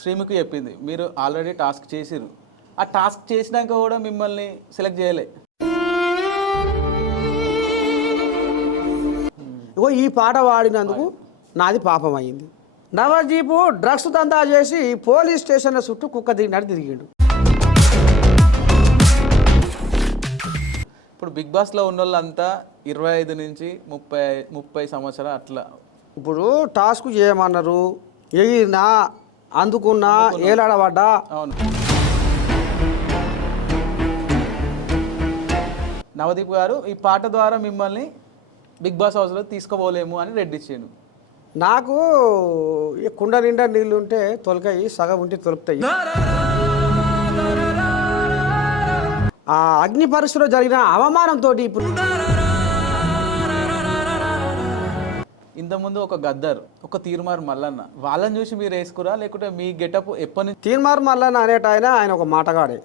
శ్రీముఖి చెప్పింది మీరు already task చేసిరు, ఆ టాస్క్ చేసినాక కూడా మిమ్మల్ని సెలెక్ట్ చేయలే. ఇగో ఈ పాట పాడినందుకు నాది పాపం అయింది. నవదీపు డ్రగ్స్ దందా చేసి పోలీస్ స్టేషన్ల చుట్టూ కుక్క తిరిగినట్టు తిరిగిండు. ఇప్పుడు బిగ్ బాస్లో ఉన్న వాళ్ళంతా 25 నుంచి 30 సంవత్సరాలు అట్లా. ఇప్పుడు టాస్క్ చేయమన్నారు, ఎగిరినా అందుకున్నా ఏలాడబడ్డా. అవును. నవదీప్ గారు ఈ పాట ద్వారా మిమ్మల్ని బిగ్ బాస్ హౌస్లో తీసుకోపోలేము అని రెడ్ ఇచ్చాను. నాకు ఈ కుండ నిండా నీళ్ళు ఉంటే తొలకాయి, సగం ఉంటే తొలుపుతాయి. ఆ అగ్ని పరీక్షలో జరిగిన అవమానంతో ఇప్పుడు ఇంతకుముందు ఒక గద్దర్, ఒక తీర్మార్ మల్లన్న, వాళ్ళని చూసి మీరు వేసుకురా లేకుంటే మీ గెటప్ ఎప్పటి నుంచి? తీర్మార్ మల్లన్న అనేట ఆయన ఒక మాటగాడే.